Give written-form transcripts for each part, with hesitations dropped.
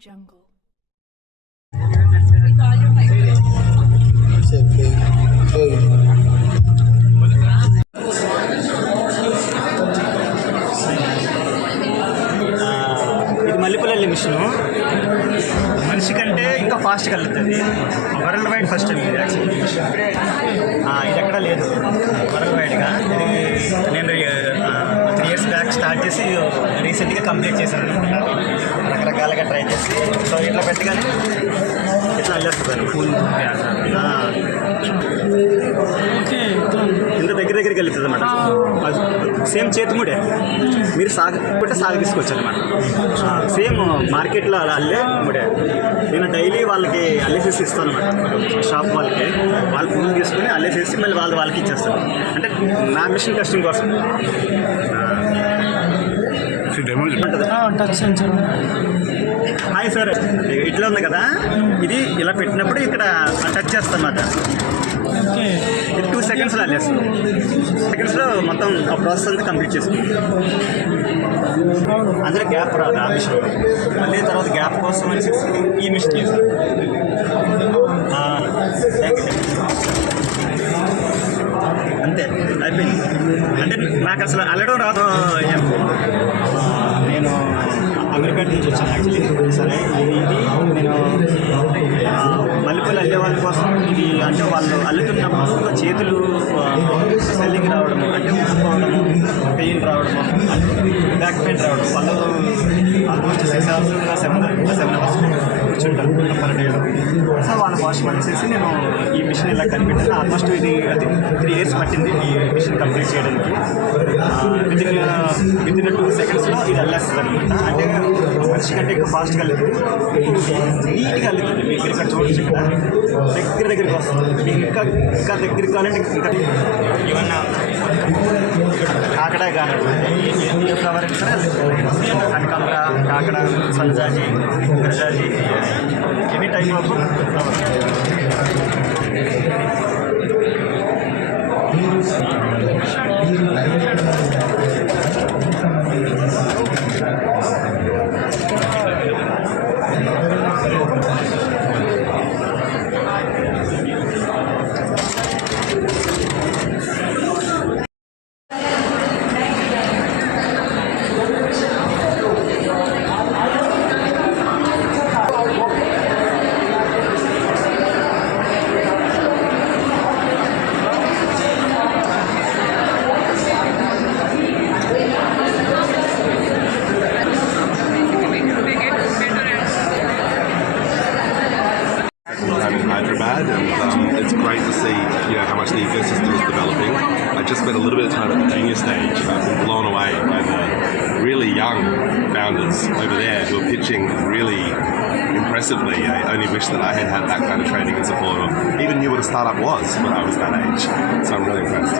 Jungle. ఇది Mallepally machine మనిషి కంటే ఇంకా ఫాస్ట్గా వెళ్తుంది. వరల్డ్ వైడ్ ఫస్ట్ టైం ఇది యాక్చువల్లీ. ఇది ఎక్కడా లేదు వరల్డ్ వైడ్గా. ఇది నేను 3 years బ్యాక్ స్టార్ట్ చేసి రీసెంట్గా కంప్లీట్ చేశాను. రకరకాలుగా ట్రై చేసి సో ఇట్లా పెట్టగానే ఇట్లా వెళ్ళేస్తాను. ఇంత దగ్గరికి వెళ్తుంది అనమాట. సేమ్ చేతిముడే మీరు సాగుకుంటే తీసుకోవచ్చు అనమాట. సేమ్ మార్కెట్లో అలా అల్లే ముడే. నేను డైలీ వాళ్ళకి అల్లేసేసి ఇస్తాను అనమాట. షాప్ వాళ్ళకి వాళ్ళు పూలు తీసుకుని అల్లేసేసి మళ్ళీ వాళ్ళకి ఇచ్చేస్తాను. అంటే నా మిషన్ టెస్టింగ్ కోసం. హాయ్ సార్, ఇట్లా ఉంది కదా, ఇది ఇలా పెట్టినప్పుడు ఇక్కడ టచ్ చేస్తాం అన్నమాట. ఇది 2 secondsలో అల్లేస్తాం. సెకండ్స్లో మొత్తం ఆ ప్రాసెస్ అంతా కంప్లీట్ చేసుకుంటాం. అందులో గ్యాప్ రాదు ఆ మిషన్. మళ్ళీ తర్వాత గ్యాప్ కోసం వచ్చేసి ఈ మిషన్ చేస్తాం. అంతే అయిపోయింది. అంటే నాకు అసలు అల్లడం రాదు. నేను అమెరికా నుంచి వచ్చాను యాక్చువల్లీ. సరే ఇది నేను మల్లెపల్లి అల్లే వాళ్ళ కోసం ఇది అంటే వాళ్ళు అల్లుతున్నప్పుడు చేతులు స్వెల్లింగ్ రావడము, అంటే ఊడిపోవడము, పెయిన్ రావడము, బ్యాక్ పెయిన్ రావడం. వాళ్ళు ఆల్మోస్ట్ 6 hours 7 hours కూర్చుంటారు పర్ డేలో. సో వాళ్ళ వాష్ వచ్చేసి నేను ఈ మిషన్ ఇలా కనిపెట్టాను. ఆల్మోస్ట్ ఇది 3 years పట్టింది ఈ మిషన్ కంప్లీట్ చేయడానికి. వితిన్ 2 secondsలో ఇది అల్లేస్తుంది అనమాట. అంటే మనిషి కంటే ఎక్కువ ఫాస్ట్గా వెళ్తుంది, నీట్గా వెళ్తుంది. మీకు ఇక్కడ చూడొచ్చు, ఇక్కడ దగ్గరికి వస్తుంది. ఇంకా దగ్గరికి కావాలంటే ఇంకా ఏమన్నా కాకడా కానీ ఏ ఫ్లవర్ అయినా కనకాంబర, కాకడ, సన్నజాజి, గురజాజి, any type of flower. Hyderabad, and it's great to see how much the ecosystem is developing. I just spent a little bit of time at the junior stage. I've been blown away by the really young founders over there who are pitching really impressively. I only wish that I had had that kind of training and support, or even knew what a startup was when I was that age. So I'm really impressed.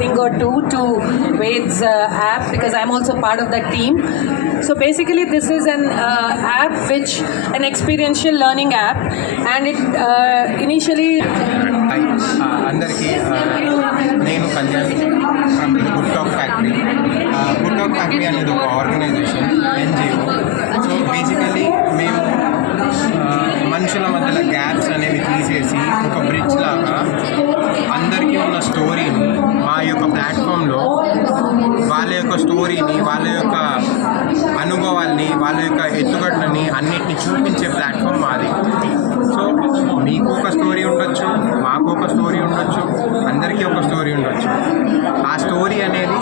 Thing or two to Ved's app, because I'm also part of that team. So basically this is an app which an experiential learning app, and it initially అందరికీ నేను Kalyan from the good talk factory. Good talk factory అనేది ఒక organisation, NGO. So basically మేము మనుషుల మధ్యలో gaps అనేవి తీసేసి ఒక బ్రిడ్జ్ లాగా అందరికీ ఉన్న స్టోరీని మా యొక్క ప్లాట్ఫామ్లో వాళ్ళ యొక్క స్టోరీని, వాళ్ళ యొక్క అనుభవాల్ని, వాళ్ళ యొక్క ఎత్తుగడలని అన్నిటిని చూపించే ప్లాట్ఫామ్ మాది. సో మీకు ఒక స్టోరీ ఉండొచ్చు, మాకు ఒక స్టోరీ ఉండొచ్చు, అందరికీ ఒక స్టోరీ ఉండొచ్చు. ఆ స్టోరీ అనేది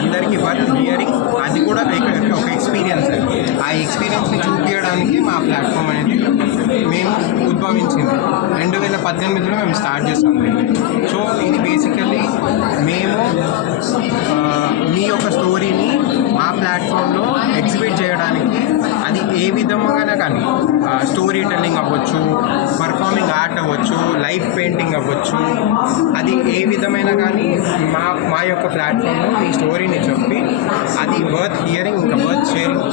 అందరికీ వర్త్ హియరింగ్. అది కూడా ఒక ఎక్స్పీరియన్స్. ఆ ఎక్స్పీరియన్స్ని చూపించడానికి మా ప్లాట్ఫామ్ అనేది మేము ఉద్భవించింది. 2018లో మేము స్టార్ట్ చేసాం. సో ఇది బేసికలీ మేము మీ యొక్క స్టోరీని మా ప్లాట్ఫామ్లో ఎగ్జిబిట్ చేయడానికి, అది ఏ విధంగానే కానీ స్టోరీ టెల్లింగ్ అవ్వచ్చు, పర్ఫార్మింగ్ ఆర్ట్ అవ్వచ్చు, లైఫ్ పెయింటింగ్ అవ్వచ్చు, అది ఏ విధమైన కానీ మా యొక్క ప్లాట్ఫామ్లో మీ స్టోరీని చెప్పి అది వర్త్ హియరింగ్, ఇంకా వర్త్ షేరింగ్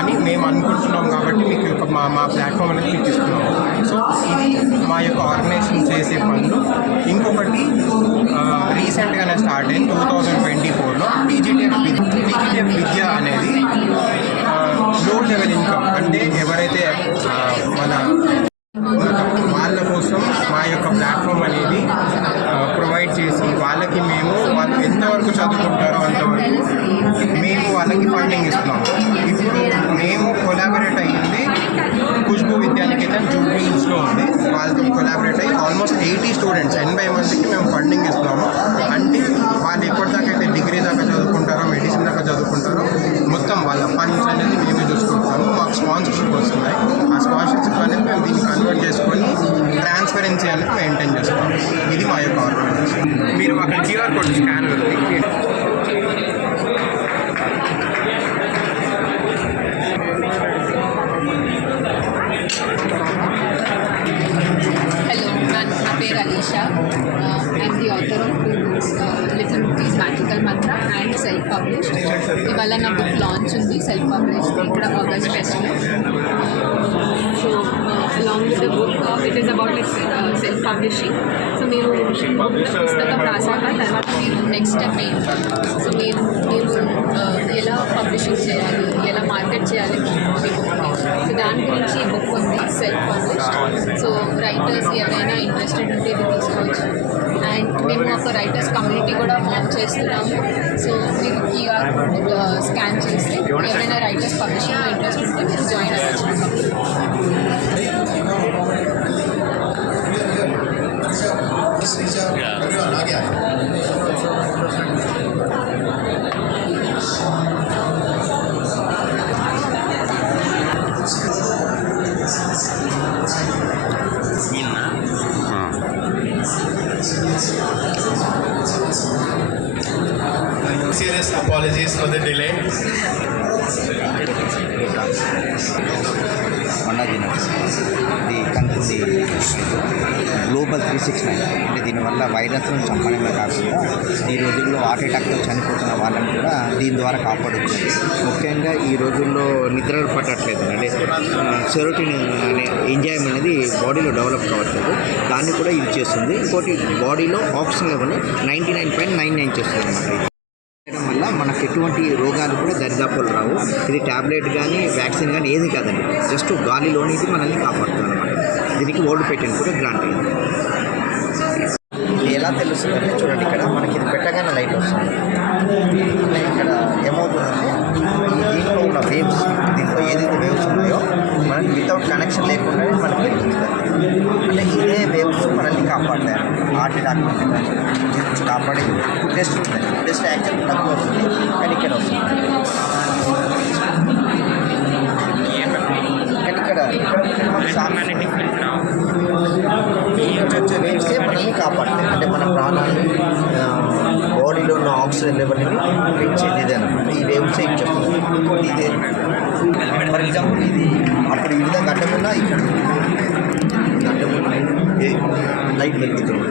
అని మేము అనుకుంటున్నాం. కాబట్టి మీకు మా ప్లాట్ఫామ్ అనేది మీకు ఇస్తున్నాము. సో ఇది మా యొక్క ఆర్గనైజేషన్ చేసే పనులు. ఇంకొకటి రీసెంట్గానే స్టార్ట్ అయింది 2024లో టీజీటీఎఫ్ విద్య అనేది లో లెవెల్ ఇన్కమ్ అంటే ఎవరైతే మన వాళ్ళ కోసం మా యొక్క ప్లాట్ఫామ్ అనేది ప్రొవైడ్ చేసి వాళ్ళకి మేము వాళ్ళు ఎంతవరకు చదువుకుంటారో అంతవరకు మేము వాళ్ళకి ఫండింగ్ ఇస్తున్నాము. ఇప్పుడు మేము కొలాబరేట్ అయ్యింది ఖుష్బూ విద్యానికేతన్ జూబ్లీ హిల్స్లో ఉంది. వాళ్ళతో కొలాబరేట్ అయ్యి ఆల్మోస్ట్ 80 స్టూడెంట్స్ 80 మందికి మేము ఫండింగ్ ఇస్తున్నాము. అంటే వాళ్ళు ఎప్పటిదాకా అయితే డిగ్రీ దాకా చదువుకుంటారో మెడిసిన్ దాకా చదువుకుంటారో మొత్తం వాళ్ళ ఫండ్స్ అనేది మేమే చూసుకుంటాము. మాకు స్పాన్సర్షిప్ వస్తున్నాయి. ఆ స్పాన్సర్షిప్ అనేది మేము దీన్ని కన్వర్ట్ చేసుకొని ట్రాన్స్పరెన్సీ అనేది మెయింటైన్ చేస్తాం. ఇది మా యొక్క ఆర్గనైజేషన్. మీరు అక్కడ క్యూఆర్ కోడ్ స్కాన్ ఉంది. Hello, నా పేరు Alisha. I'm the author of 2 books, little Mukki's magical mantra and self published. ఇవాళ నా బుక్ లాంచ్ ఉంది సెల్ఫ్ పబ్లిష్డ్ ఇక్కడ ఆగస్ట్ ఫెస్ట్లో. So along with the book it is about like self publishing. So మీరు పుస్తకం రాసాక తర్వాత మీరు నెక్స్ట్ స్టెప్ ఏంటి, సో మీరు ఎలా పబ్లిషింగ్ చేయాలి, ఎలా మార్కెట్ చేయాలి మీ బుక్ని, సో దాని గురించి ఈ బుక్ ఉంది సెల్ఫ్ పబ్లిష్డ్. సో రైటర్స్ ఎవరైనా ఇంట్రెస్టెడ్ ఉంటే ఇది తీసుకోవచ్చు. అండ్ మేము ఒక రైటర్స్ కమ్యూనిటీ కూడా ఫామ్ చేస్తున్నాము. సో మీరు క్యూఆర్ కోడ్ స్కాన్ చేస్తే ఎవరైనా రైటర్స్ పబ్లిషింగ్లో ఇంట్రెస్ట్ ఉంటే మీరు జాయిన్ అవ్వచ్చు. Serious apologies for the delay. ఇది కంపెనీ గ్లోబల్ 369 అంటే దీనివల్ల వైరస్లను చంపడమే కాకుండా ఈ రోజుల్లో హార్ట్ అటాక్తో చనిపోతున్న వాళ్ళని కూడా దీని ద్వారా కాపాడుతుంది. ముఖ్యంగా ఈ రోజుల్లో నిద్రలు పట్టట్లేదు, అంటే సెరోటిన్ అనే ఎంజైమ్ అనేది బాడీలో డెవలప్ కావట్లేదు, దాన్ని కూడా ఇది చేస్తుంది. ఇంకోటి బాడీలో ఆక్సిజన్ లెవెల్ 99.99 చేస్తుంది అన్నమాట. వల్ల మనకు ఎటువంటి రోగాలు కూడా దరిదాపులు రావు. ఇది ట్యాబ్లెట్ కానీ వ్యాక్సిన్ కానీ ఏది కాదండి, జస్ట్ గాలిలోని ఇది మనల్ని కాపాడుతుంది అనమాట. దీనికి వరల్డ్ పేటెంట్ కూడా గ్రాంట్ అయింది. ఇది ఎలా తెలుస్తుందంటే చూడండి, ఇక్కడ మనకి ఇది పెట్టగానే లైట్ వస్తుంది. ఇక్కడ ఏమవుతుందంటే దీంట్లో ఉన్న వేవ్స్, దీంట్లో ఏదైతే వేవ్స్ ఉన్నాయో మనకి వితౌట్ కనెక్షన్ లేకుండానే మనకి వెళ్తుంది. అంటే ఇదే వేవ్స్ మనల్ని కాపాడతాయి. హార్ట్ అటాక్ నుంచి కాపాడే టెస్ట్ ఉంటుంది. టెస్ట్ యాక్చువల్ తక్కువ వస్తుంది కానీ ఇక్కడ వస్తుంది. కానీ ఇక్కడ వచ్చే వేవ్సే మనల్ని కాపాడతాయి. అంటే మన ప్రాణాన్ని, బాడీలో ఉన్న ఆక్సిజన్ లెవెల్ని పెంచేది ఇదేనమాట. ఈ వేవ్సే ఇచ్చేస్తుంది. ఇంకోటి ఇదే, ఫర్ ఎగ్జాంపుల్ ఇది అప్పుడు ఈ విధంగా అడ్డమున్నా ఇక్కడ అడ్డమున్నా లైట్ వెలుగుతుంది.